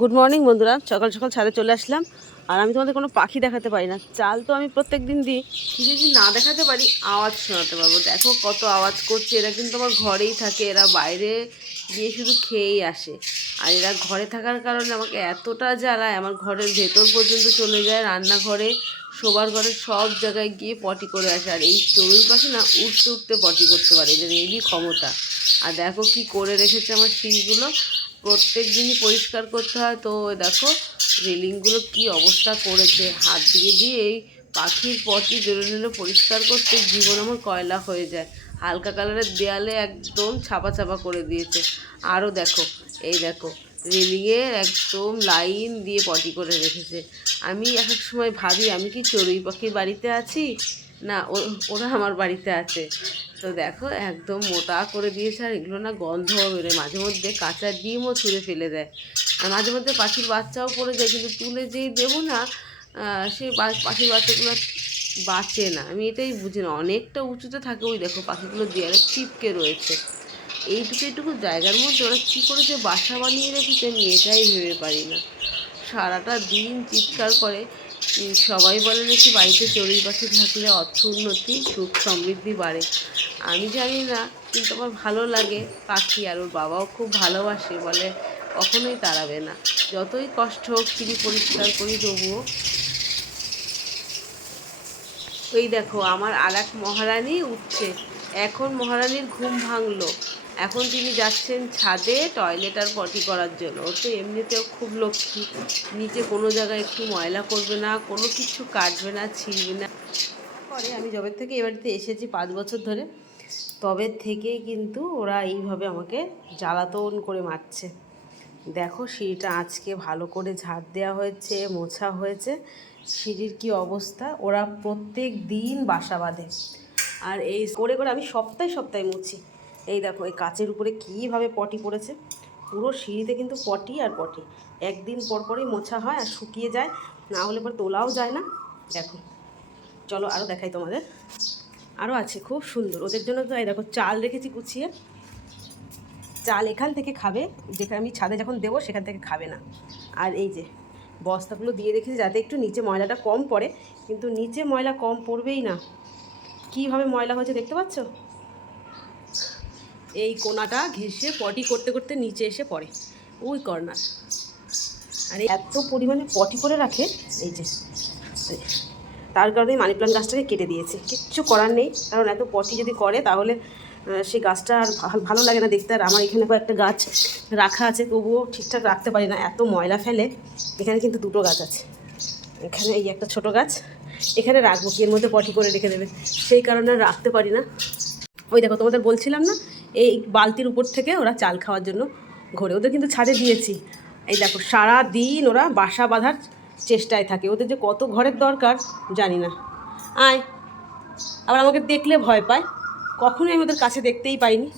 Good morning বন্ধুরা, সকাল সকাল ছাদে চলে আসলাম। আর আমি তোমাদের কোনো পাখি দেখাতে পারি না, চাল তো আমি প্রত্যেক দিন দিই, যদি না দেখাতে পারি আওয়াজ শোনাতে পারবো। দেখো কত আওয়াজ করছে, এরা কিন্তু আমার ঘরেই থাকে, এরা বাইরে গিয়ে শুধু খেয়েই আসে। আর এরা ঘরে থাকার কারণে আমাকে এতটা জ্বালায়, আমার ঘরের ভেতর পর্যন্ত চলে যায়, রান্নাঘরে, শোবার ঘরে, সব জায়গায় গিয়ে পটি করে আসে। আর এই চড়ুই পাখি না উঠতে উঠতে পটি করতে পারে, এদের এই ক্ষমতা। আর দেখো কি করে রেখেছে আমার সিঁড়িগুলো, প্রত্যেক দিনই পরিষ্কার করতে হয়। তো দেখো রেলিংগুলো কি অবস্থা করেছে, হাত দিয়ে দিয়ে এই পাখির পটি বেরোলে পরিষ্কার করতে জীবন আমার কয়লা হয়ে যায়। হালকা কালারের দেয়ালে একদম ছাপা ছাপা করে দিয়েছে। আরও দেখো, এই দেখো রেলিংয়ে একদম লাইন দিয়ে পটি করে রেখেছে। আমি এক এক সময় ভাবি আমি কি চড়ুই পাখির বাড়িতে আছি, না ওরা আমার বাড়িতে আছে। তো দেখো একদম মোটা করে দিয়েছে। আর এগুলো না গন্ধও বেরোয়, মাঝে মধ্যে কাঁচা ডিমও ছুঁড়ে ফেলে দেয়। আর মাঝে মধ্যে পাখির বাচ্চাও পড়ে যায়, কিন্তু তুলে যেই দেবো না সেই পাখির বাচ্চাগুলো বাঁচে না। আমি এটাই বুঝি না, অনেকটা উঁচুতে থাকে। ওই দেখো পাখিগুলো দেয়ালে চিপকে রয়েছে। এইটুকু জায়গার মধ্যে ওরা কী করে যে বাসা বানিয়ে রেখেছে আমি এটাই ভেবে পারি না। সারাটা দিন চিৎকার করে। সবাই বলে নাকি বাড়িতে চড়ুই পাখি থাকলে অর্থ উন্নতি, সুখ সমৃদ্ধি বাড়ে। আমি জানি না, কিন্তু আমার ভালো লাগে পাখি। আর ওর বাবাও খুব ভালোবাসে, বলে কখনোই তাড়াবে না, যতই কষ্ট হোক সিঁড়ি পরিষ্কার করি তবুও। ওই দেখো আমার আর এক মহারানী উঠছে। এখন মহারানীর ঘুম ভাঙলো, এখন তিনি যাচ্ছেন ছাদে টয়লেট আর পটি করার জন্য। ও তো এমনিতেও খুব লক্ষ্মী, নিচে কোনো জায়গায় একটু ময়লা করবে না, কোনো কিছু কাটবে না, ছিঁড়বে না। পরে আমি যবে থেকে এ বাড়িতে এসেছি 5 বছর ধরে, তবে থেকেই কিন্তু ওরা এইভাবে আমাকে জ্বালাতন করে মারছে। দেখো সিঁড়িটা আজকে ভালো করে ঝাড় দেওয়া হয়েছে, মোছা হয়েছে। সিঁড়ির কি অবস্থা, ওরা প্রত্যেক দিন বাসা বাঁধে। আর এই করে করে আমি সপ্তাহে সপ্তাহে মুছি। এই দেখো এই কাচের উপরে কীভাবে পটি পড়েছে, পুরো সিঁড়িতে কিন্তু পটি আর পটি। একদিন পর পরই মোছা হয় আর শুকিয়ে যায়, না হলে পরে তোলাও যায় না। দেখো চলো আরও দেখাই তোমাদের, আরও আছে খুব সুন্দর। ওদের জন্য তো এই দেখো চাল রেখেছি গুছিয়ে, চাল এখান থেকে খাবে, যেখানে আমি ছাদে যখন দেবো সেখান থেকে খাবে না। আর এই যে বস্তাগুলো দিয়ে রেখেছি যাতে একটু নিচে ময়লাটা কম পড়ে, কিন্তু নিচে ময়লা কম পড়বেই না, কীভাবে ময়লা হয়েছে দেখতে পাচ্ছ। এই কোনাটা ঘেঁষে পটি করতে করতে নিচে এসে পড়ে, ওই কর্নার। আর এত পরিমাণে পটি করে রাখে, এই যে তার কারণে মানি প্লান্ট গাছটাকে কেটে দিয়েছে। কিচ্ছু করার নেই, কারণ এত পটি যদি করে তাহলে সেই গাছটা আর ভালো লাগে না দেখতে। আর আমার এখানে একটা গাছ রাখা আছে, তবুও ঠিকঠাক রাখতে পারি না, এত ময়লা ফেলে। এখানে কিন্তু 2টো গাছ আছে, এখানে এই একটা ছোট গাছ, এখানে রাখবো কি, এর মধ্যে পটি করে রেখে দেবে, সেই কারণে আর রাখতে পারি না। ওই দেখো তোমাদের বলছিলাম না, এই বালতির উপর থেকে ওরা চাল খাওয়ার জন্য ঘোরে। ওদের কিন্তু ছাদে দিয়েছি। এই দেখো সারা দিন ওরা বাসা বাঁধার চেষ্টায় থাকে, ওদের যে কত ঘরের দরকার জানি না। আয়, আবার আমাকে দেখলে ভয় পায়, কখনোই আমি ওদের কাছে দেখতেই পাইনি।